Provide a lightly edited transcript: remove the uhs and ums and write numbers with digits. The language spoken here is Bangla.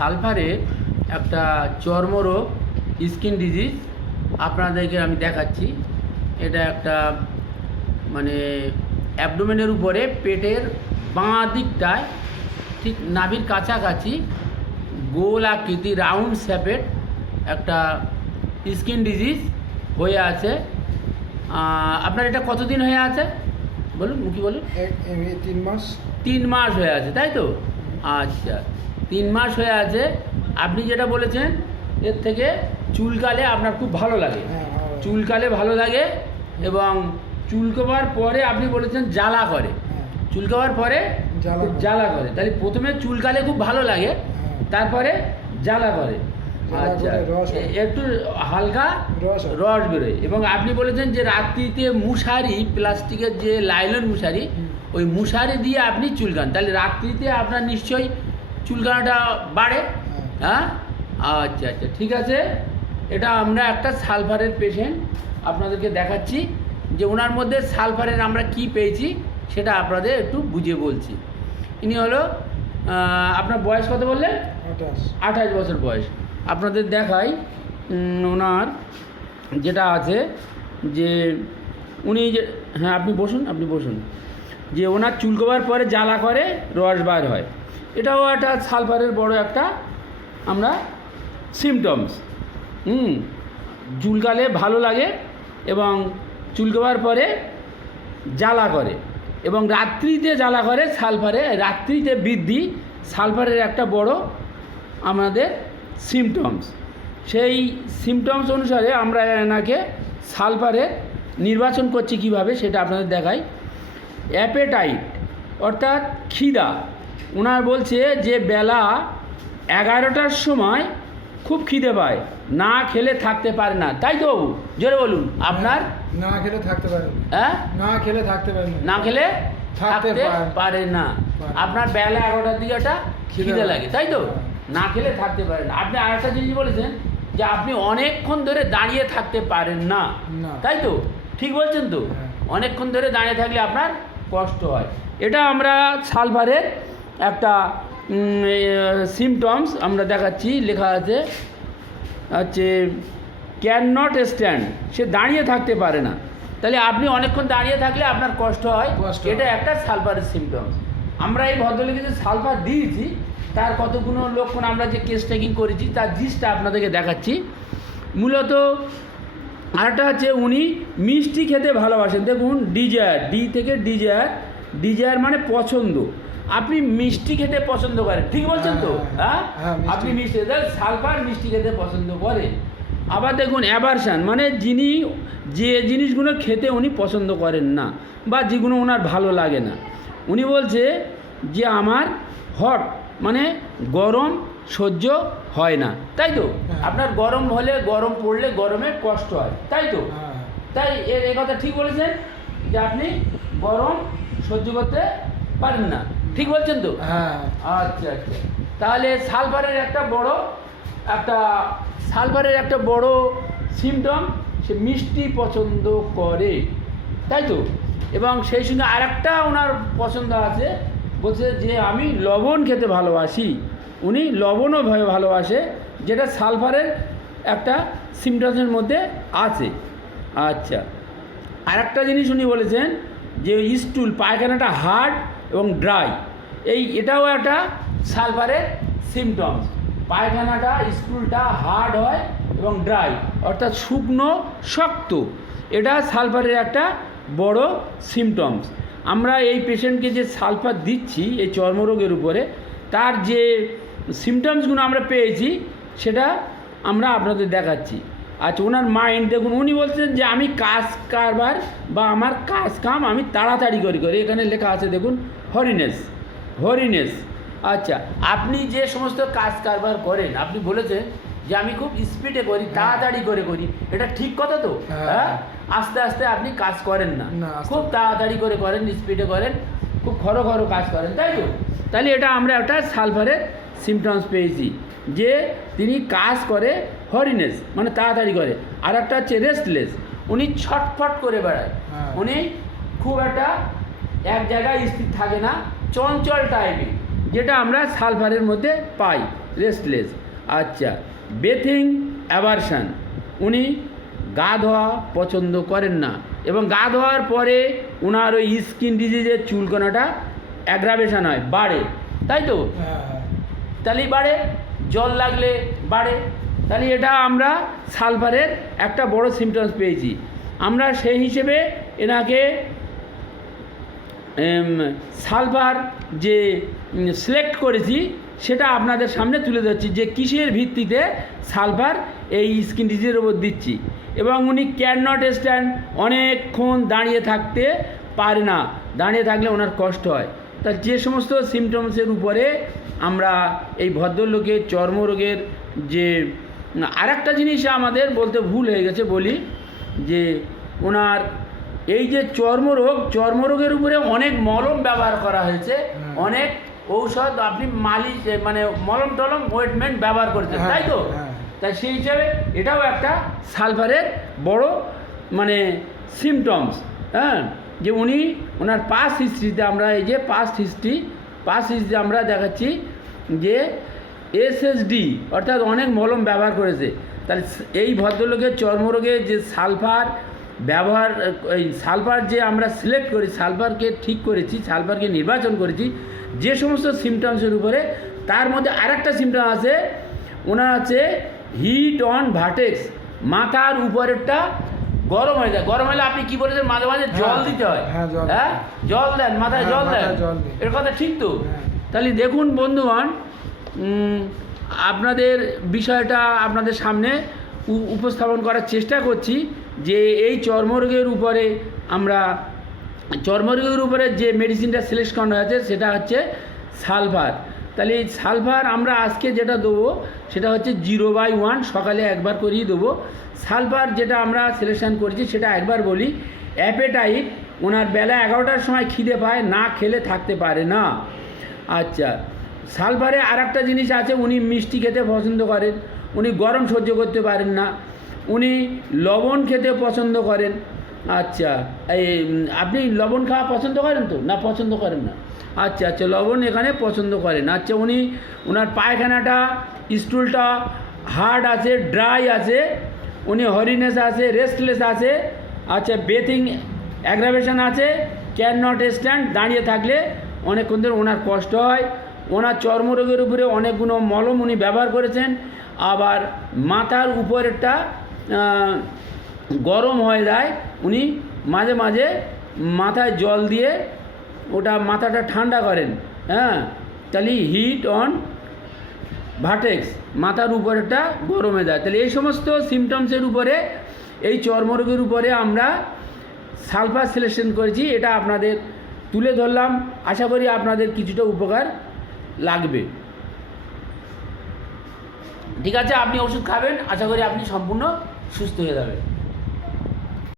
সালফারে একটা চর্মরোগ স্কিন ডিজিজ আপনাদেরকে আমি দেখাচ্ছি। এটা একটা মানে অ্যাবডোমেনের উপরে পেটের বাঁ দিকটায় ঠিক নাভির কাছাকাছি গোল আকৃতি রাউন্ড শেপের একটা স্কিন ডিজিজ হয়ে আছে। আপনার এটা কতদিন হয়ে আছে বলুন, মুখী বলুন। 3 মাস। 3 মাস হয়ে আছে, তাই তো? আচ্ছা, 3 মাস হয়ে আছে। আপনি যেটা বলেছেন এর থেকে চুলকালে আপনার খুব ভালো লাগে, চুলকালে ভালো লাগে এবং চুলকাবার পরে আপনি বলেছেন জ্বালা করে, চুলকাবার পরে খুব জ্বালা করে। তাহলে প্রথমে চুলকালে খুব ভালো লাগে, তারপরে জ্বালা করে। আচ্ছা, একটু হালকা রস বেরোয়। এবং আপনি বলেছেন যে রাত্রিতে মশারি, প্লাস্টিকের যে লাইলন মশারি, ওই মশারি দিয়ে আপনি চুলকান, তাহলে রাত্রিতে আপনার নিশ্চয়ই চুলকানাটা বাড়ে। হ্যাঁ, আচ্ছা আচ্ছা, ঠিক আছে। এটা আমরা একটা সালফারের পেশেন্ট আপনাদেরকে দেখাচ্ছি, যে ওনার মধ্যে সালফারের আমরা কি পেয়েছি সেটা আপনাদের একটু বুঝিয়ে বলছি। ইনি হলো আপনার বয়স কত বললেন? 28 বছর বয়স। আপনাদের দেখাই ওনার যেটা আছে, যে উনি যে, হ্যাঁ আপনি বসুন, আপনি বসুন। যে ওনার চুলকোবার পরে জ্বালা করে, রস বার হয়, এটাও একটা সালফারের বড় একটা আমরা সিমটমস। চুলকালে ভালো লাগে এবং চুলকোবার পরে জ্বালা করে এবং রাত্রিতে জ্বালা করে। সালফারে রাত্রিতে বৃদ্ধি সালফারের একটা বড় আমাদের সিমটমস। সেই সিমটমস অনুসারে আমরা এনাকে সালফারের নির্বাচন করছি কিভাবে সেটা আপনাদের দেখাই। অ্যাপেটাইট অর্থাৎ খিদা, ওনার বলছে যে বেলা 11টার সময় খুব খিদে পায়, না খেলে থাকতে পারে না, তাই তো? জোরে বলুন। আপনার না খেলে থাকতে পারে, হ্যাঁ, না খেলে থাকতে পারে, না খেলে থাকতে পারে না। আপনার বেলা 11টার দিকে একটা খিদে লাগে, তাই তো? না খেলে থাকতে পারেন না। আপনি আরেকটা জিনিস বলেছেন যে আপনি অনেকক্ষণ ধরে দাঁড়িয়ে থাকতে পারেন না, তাই তো? ঠিক বলছেন তো? অনেকক্ষণ ধরে দাঁড়িয়ে থাকলে আপনার কষ্ট হয়। এটা আমরা সালফারের একটা সিমটমস আমরা দেখাচ্ছি, লেখা আছে হচ্ছে ক্যান নট স্ট্যান্ড, সে দাঁড়িয়ে থাকতে পারে না। তাহলে আপনি অনেকক্ষণ দাঁড়িয়ে থাকলে আপনার কষ্ট হয়, এটা একটা সালফারের সিমটমস। আমরা এই ভদ্রলোকে যে সালফার দিয়েছি তার কতগুলো লক্ষণ আমরা যে কেস টেকিং করেছি তার জিনিসটা আপনাদেরকে দেখাচ্ছি। মূলত আরেকটা হচ্ছে উনি মিষ্টি খেতে ভালোবাসেন। দেখুন ডিজায়ার, ডি থেকে ডিজায়ার, ডিজায়ার মানে পছন্দ। আপনি মিষ্টি খেতে পছন্দ করেন, ঠিক বলছেন তো? হ্যাঁ, আপনি মিষ্টি, সালফার মিষ্টি খেতে পছন্দ করে। আবার দেখুন অ্যাভারশন মানে যিনি যে জিনিসগুলো খেতে উনি পছন্দ করেন না বা যেগুলো ওনার ভালো লাগে না। উনি বলছে যে আমার হট মানে গরম সহ্য হয় না, তাই তো? আপনার গরম হলে, গরম পড়লে গরমে কষ্ট হয়, তাই তো? তাই এর কথা ঠিক বলেছেন যে আপনি গরম সহ্য করতে পারেন না, ঠিক বলছেন তো? হ্যাঁ। আচ্ছা আচ্ছা, তাহলে সালফারের একটা বড় সিমটম, সে মিষ্টি পছন্দ করে, তাই তো? এবং সেই সঙ্গে আরেকটা ওনার পছন্দ আছে, বলছে যে আমি লবণ খেতে ভালোবাসি। উনি লবণও ভালোবাসে, যেটা সালফারের একটা সিমটমসের মধ্যে আছে। আচ্ছা, আরেকটা জিনিস উনি বলেছেন যে স্টুল, পায়খানাটা হার্ড এবং ড্রাই, এটাও একটা সালফারের সিমটমস। পায়খানাটা, স্টুলটা হার্ড হয় এবং ড্রাই অর্থাৎ শুকনো শক্ত, এটা সালফারের একটা বড় সিমটমস। আমরা এই পেশেন্টকে যে সালফার দিচ্ছি এই চর্মরোগের উপরে, তার যে সিমটমসগুলো আমরা পেয়েছি সেটা আমরা আপনাদের দেখাচ্ছি। আচ্ছা, ওনার মাইন্ড দেখুন, উনি বলছেন যে আমি কাজ কারবার বা আমার কাজ কাম আমি তাড়াতাড়ি করি। এখানে লেখা আছে দেখুন হরিনেস। আচ্ছা, আপনি যে সমস্ত কাজ কারবার করেন, আপনি বলেছেন যে আমি খুব স্পিডে করি, তাড়াতাড়ি করে করি, এটা ঠিক কথা তো? হ্যাঁ, আস্তে আস্তে আপনি কাজ করেন না, খুব তাড়াতাড়ি করে করেন, স্পিডে করেন, খুব খড়ো কাজ করেন, তাই তো? তাহলে এটা আমরা একটা সালফারের সিমটমস পেয়েছি, যে তিনি কাজ করে হরিনেস মানে তাড়াতাড়ি করে। আর একটা হচ্ছে রেস্টলেস, উনি ছটফট করে বেড়ায়, উনি খুব একটা এক জায়গায় স্থির থাকে না, চঞ্চল টাইপের, যেটা আমরা সালফারের মধ্যে পাই, রেস্টলেস। আচ্ছা, বেথিং অ্যাভারশন, উনি গা ধোয়া পছন্দ করেন না, এবং গা ধোয়ার পরে ওনার ওই স্কিন ডিজিজের চুলকোনাটা অ্যাগ্রাভেশন হয়, বাড়ে, তাই তো? হ্যাঁ হ্যাঁ। তাহলেই বাড়ে, জল লাগলে বাড়ে। তাহলে এটা আমরা সালফারের একটা বড় সিমটমস পেয়েছি। আমরা সেই হিসেবে এনাকে সালফার যে সিলেক্ট করেছি সেটা আপনাদের সামনে তুলে ধরছি, যে কিসের ভিত্তিতে সালফার এই স্কিন ডিজিজের ওপর দিচ্ছি। এবং উনি ক্যান নট স্ট্যান্ড, অনেকক্ষণ দাঁড়িয়ে থাকতে পারে না, দাঁড়িয়ে থাকলে ওনার কষ্ট হয়। তা যে সমস্ত সিমটমসের উপরে আমরা এই ভদ্রলোকের চর্মরোগের যে আরেকটা জিনিস আমাদের বলতে ভুল হয়ে গেছে, বলি যে ওনার এই যে চর্মরোগের উপরে অনেক মলম ব্যবহার করা হয়েছে, অনেক ঔষধ আপনি মালিশ মানে মলম টলম ওয়েটমেন্ট ব্যবহার করেছেন, তাই তো? তাই সেই হিসাবে এটাও একটা সালফারের বড় মানে সিমটমস। হ্যাঁ, যে উনি ওনার পাস্ট হিস্ট্রিতে আমরা এই যে পাস্ট হিস্ট্রি আমরা দেখাচ্ছি যে এসএসডি অর্থাৎ অনেক মলম ব্যবহার করেছে। তাহলে এই ভদ্রলোকের চর্মরোগে যে সালফার ব্যবহার, এই সালফার যে আমরা সিলেক্ট করি, সালফারকে ঠিক করেছি, সালফারকে নির্বাচন করেছি যে সমস্ত সিমটমসের উপরে, তার মধ্যে আরেকটা সিমটম আছে ওনার আছে হিট অন ভার্টেক্স, মাথার উপরেরটা গরম হয়ে যায়। গরম হলে আপনি কি বলেছেন, মাঝে মাঝে জল দিতে হয়, হ্যাঁ জল দেন, মাথায় জল দেন, এর কথা ঠিক তো? তাহলে দেখুন বন্ধুগণ, আপনাদের বিষয়টা আপনাদের সামনে উপস্থাপন করার চেষ্টা করছি যে এই চর্মরোগের উপরে যে মেডিসিনটা সিলেক্ট করা হয়েছে সেটা হচ্ছে সালফার। তাহলে এই সালফার আমরা আজকে যেটা দেবো সেটা হচ্ছে 0/1, সকালে একবার করেই দেবো। সালফার যেটা আমরা সিলেকশন করেছি সেটা একবার বলি। অ্যাপেটাইট, ওনার বেলা 11টার সময় খিদে পায়, না খেলে থাকতে পারে না। আচ্ছা, সালফারে আর একটা জিনিস আছে, উনি মিষ্টি খেতে পছন্দ করেন, উনি গরম সহ্য করতে পারেন না, উনি লবণ খেতে পছন্দ করেন। আচ্ছা, এই আপনি লবণ খাওয়া পছন্দ করেন তো, না পছন্দ করেন না? আচ্ছা, লবণ এখানে পছন্দ করেন। আচ্ছা, ওনার পায়খানাটা স্টুলটা হার্ড আছে, ড্রাই আছে, উনি হরিনেস আছে, রেস্টলেস আছে। আচ্ছা, বেথিং অ্যাগ্রাভেশন আছে, ক্যান নট স্ট্যান্ড, দাঁড়িয়ে থাকলে অনেকক্ষণ ধরে ওনার কষ্ট হয়। ওনার চর্মরোগের উপরে অনেকগুলো মলম উনি ব্যবহার করেছেন। আবার মাথার উপরেরটা গরম হয়ে যায়, উনি মাঝে মাঝে মাথায় জল দিয়ে ওটা মাথাটা ঠান্ডা করেন। হ্যাঁ, তাহলে হিট অন ভার্টেক্স, মাথার উপরেরটা গরম হয়ে যায়। তাহলে এই সমস্ত সিমটমসের উপরে, এই চর্মরোগের উপরে আমরা সালফার সিলেকশন করেছি, এটা আপনাদের তুলে ধরলাম। আশা করি আপনাদের কিছুটা উপকার লাগবে। ঠিক আছে, আপনি ওষুধ খাবেন, আশা করি আপনি সম্পূর্ণ সুস্থ হয়ে যাবেন।